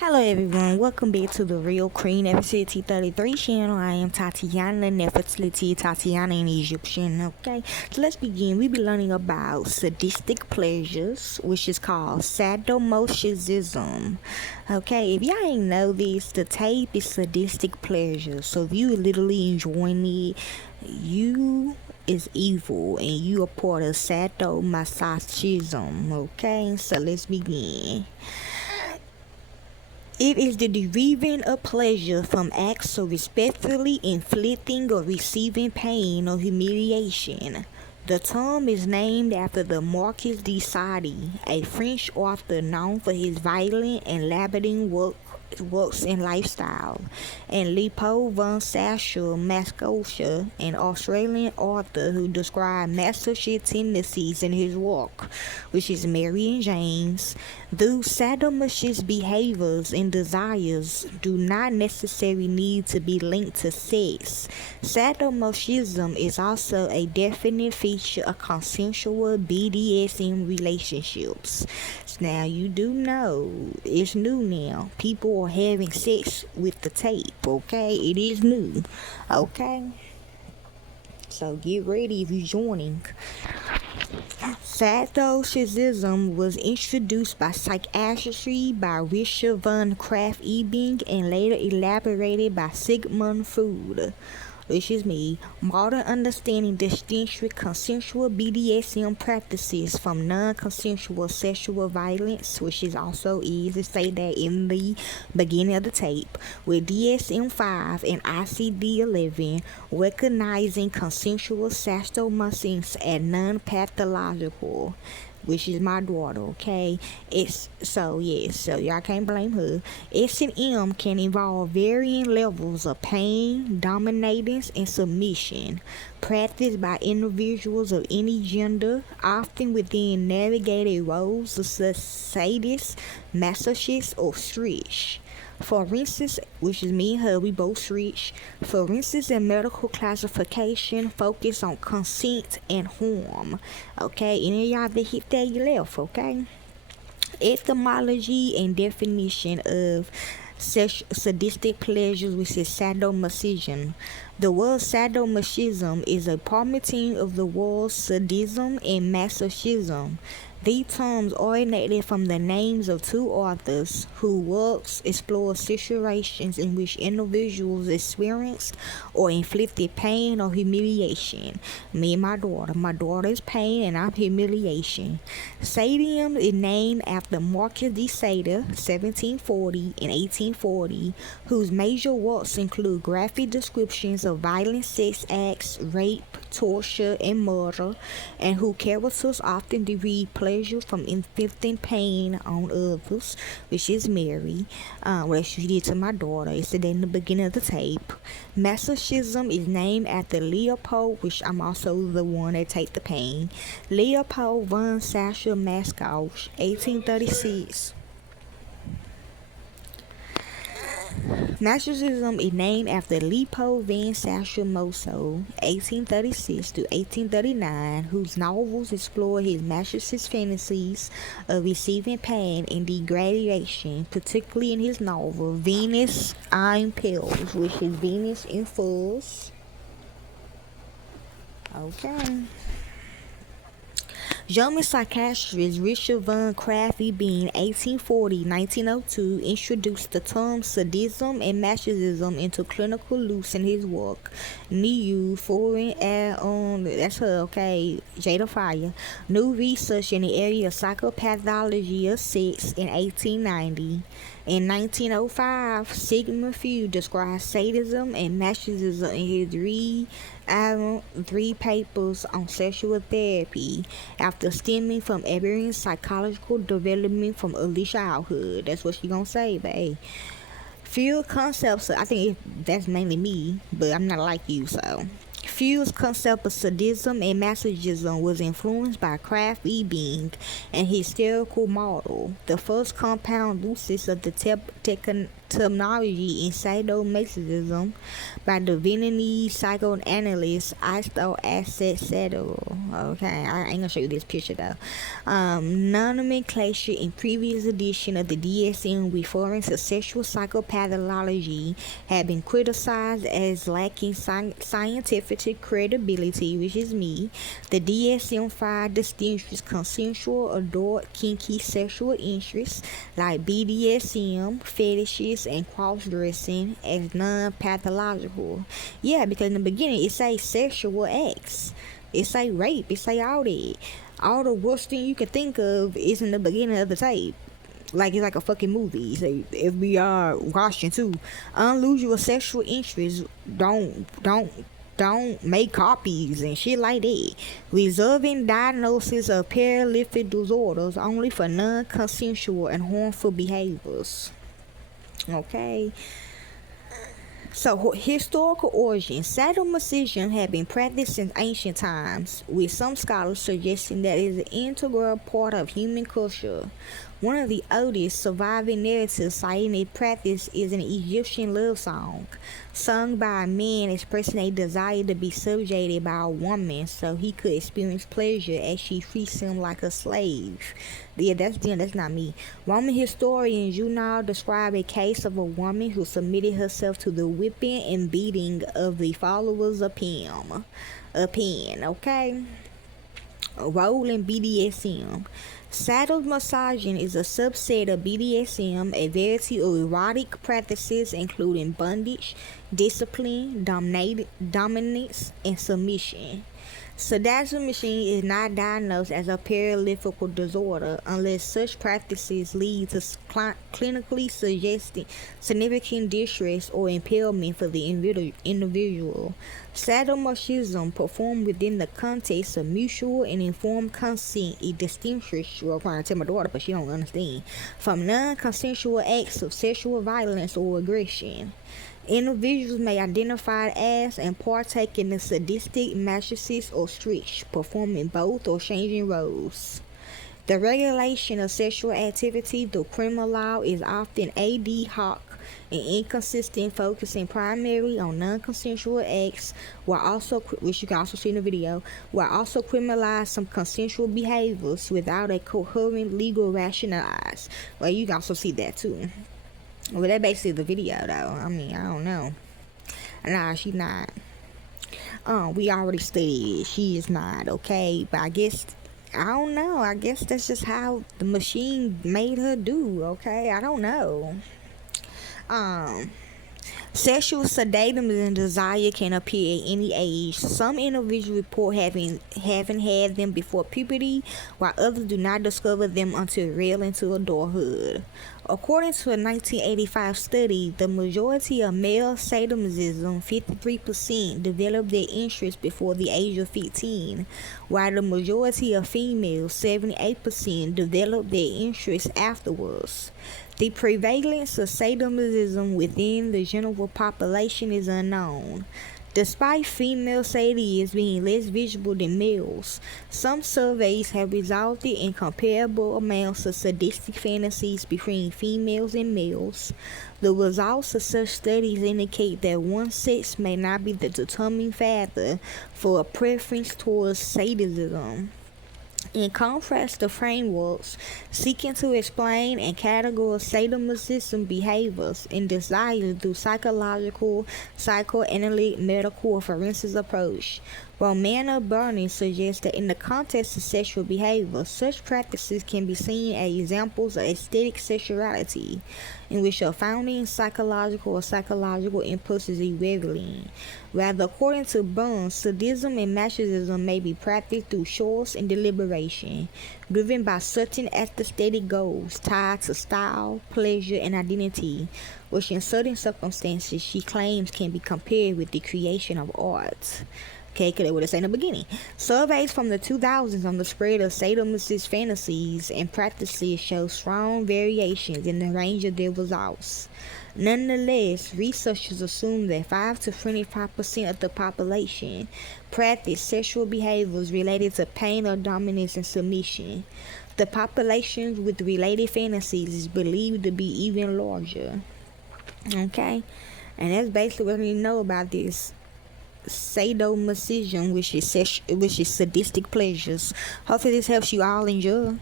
Hello everyone, welcome back to the Real Queen episode T33 channel. I am Tatiana, Nefertiti Tatiana in Egyptian, okay? So let's begin. We'll be learning about sadistic pleasures, which is called Sadomasochism. Okay, if y'all ain't know this, the tape is sadistic pleasure. So if you literally enjoying it, you is evil and you are part of Sadomasochism, okay? So let's begin. It is the deriving of pleasure from acts of respectfully inflicting or receiving pain or humiliation. The term is named after the Marquis de Sade, a French author known for his violent and labyrinthine works and lifestyle, and Leopold von Sacher-Masoch, an Australian author who described masochistic tendencies in his work, which is Mary and James. Those sadomasochistic behaviors and desires do not necessarily need to be linked to sex. Sadomasochism is also a definite feature of consensual BDSM relationships. Now you do know it's new now. People are having sex with the tape, okay? It is new, okay? So get ready if you're joining. Sadistic was introduced by psychiatry by Richard von Krafft-Ebing and later elaborated by Sigmund Freud, which is me. Modern understanding distinguishes consensual BDSM practices from non-consensual sexual violence, which is also easy to say that in the beginning of the tape, with DSM-5 and ICD-11 recognizing consensual sadomasochism as non-pathological, which is my daughter, okay? So y'all can't blame her. S&M can involve varying levels of pain, dominance, and submission, practiced by individuals of any gender, often within navigated roles of sadist, masochist, or strict. For instance, which is me and her, we both switch. For instance, in medical classification, focus on consent and harm. Okay, any of y'all that hit that, you left, okay? Etymology and definition of sadistic pleasures, which is sadomasochism. The word sadomasochism is a portmanteau of the words sadism and masochism. These terms originated from the names of two authors whose works explore situations in which individuals experienced or inflicted pain or humiliation. Me and my daughter. My daughter is pain and I'm humiliation. Sadism is named after Marquis de Sade, 1740 and 1840, whose major works include graphic descriptions of violent sex acts, rape, torture, and murder, and whose characters often derive pleasure from inflicting pain on others, which is Mary. What she did to my daughter. It said that in the beginning of the tape. Masochism is named after Leopold, which I'm also the one that take the pain. Leopold von Sacher-Masoch, 1836. Narcissism is named after Leopold von Sacher-Masoch, 1836 to 1839, whose novels explore his masochist fantasies of receiving pain and degradation, particularly in his novel Venus in Pills, which is Venus in Furs. Okay. German psychiatrist Richard von Krafft-Ebing, 1840-1902, introduced the terms sadism and masochism into clinical use in his work. New foreign that's her, okay, Jada Fire. New research in the area of psychopathology of sex in 1890. In 1905, Sigmund Freud described sadism and masochism in his three papers on sexual therapy after stemming from aberrant psychological development from early childhood. That's what she gonna say, babe. Few concepts, I think that's mainly me, but I'm not like you, so. fused concept of sadism and masochism was influenced by Kraft Ebing and hysterical model, the first compound uses of the terminology in sadomasochism by the Viennese psychoanalyst Asset Settle. Okay, I ain't gonna show you this picture though. Nomenclature in previous edition of the DSM referring to sexual psychopathology had been criticized as lacking scientific credibility, which is me. The DSM-5 distinguishes consensual, adult, kinky sexual interests like BDSM, fetishes, and cross-dressing as non-pathological. Yeah, because in the beginning it say sexual acts, it say rape, it say all that. All the worst thing you can think of is in the beginning of the tape. Like it's like a fucking movie. So FBR watching too. Unusual sexual interests don't make copies and shit like that. Reserving diagnosis of paralytic disorders only for non-consensual and harmful behaviors. Okay. So, historical origins. Sadomasochism have been practiced since ancient times, with some scholars suggesting that it is an integral part of human culture. One of the oldest surviving narratives citing its practice is an Egyptian love song, sung by a man expressing a desire to be subjugated by a woman so he could experience pleasure as she treats him like a slave. Yeah, that's them, that's not me. Roman historian Juvenal described a case of a woman who submitted herself to the whipping and beating of the followers of Pan. Okay? A role in BDSM. Sadomasochism is a subset of BDSM, a variety of erotic practices including bondage, discipline, dominance, and submission. Sadism is not diagnosed as a paralytical disorder unless such practices lead to clinically suggesting significant distress or impairment for the individual. Sadomasochism performed within the context of mutual and informed consent. It distinguishes, well, I'm trying to tell my daughter, but she don't understand, from non-consensual acts of sexual violence or aggression. Individuals may identify as and partake in the sadistic, masochist, or strict, performing both or changing roles. The regulation of sexual activity through criminal law is often ad hoc and inconsistent, focusing primarily on non-consensual acts, while also, which you can also see in the video, while also criminalize some consensual behaviors without a coherent legal rationale. Well, you can also see that too. Well, that basically the video though. I mean, I don't know. Nah, she's not. We already studied it. She is not, okay? But I guess, I don't know. I guess that's just how the machine made her do, okay? I don't know. Sexual sadism and desire can appear at any age. Some individuals report having had them before puberty, while others do not discover them until well into adulthood. According to a 1985 study, the majority of male sadomasochism, 53%, develop their interest before the age of 15, while the majority of females, 78%, develop their interest afterwards. The prevalence of sadomasochism within the general population is unknown. Despite female sadists being less visible than males, some surveys have resulted in comparable amounts of sadistic fantasies between females and males. The results of such studies indicate that one sex may not be the determining factor for a preference towards sadism. In contrast to frameworks seeking to explain and categorize sadomasochism behaviors and desires through psychological, psychoanalytic, medical, or forensic approach, Romana Burning suggests that in the context of sexual behavior, such practices can be seen as examples of aesthetic sexuality, in which are founding psychological or psychological impulses irreverent. Rather, according to Burns, sadism and masochism may be practiced through choice and deliberation, driven by certain aesthetic goals tied to style, pleasure, and identity, which in certain circumstances she claims can be compared with the creation of art. Okay, because what I said in the beginning. Surveys from the 2000s on the spread of sadomasochism fantasies and practices show strong variations in the range of their results. Nonetheless, researchers assume that 5 to 25% of the population practice sexual behaviors related to pain or dominance and submission. The populations with related fantasies is believed to be even larger. Okay? And that's basically what we know about this sadomasochism, which is sadistic pleasures. Hopefully this helps you all enjoy.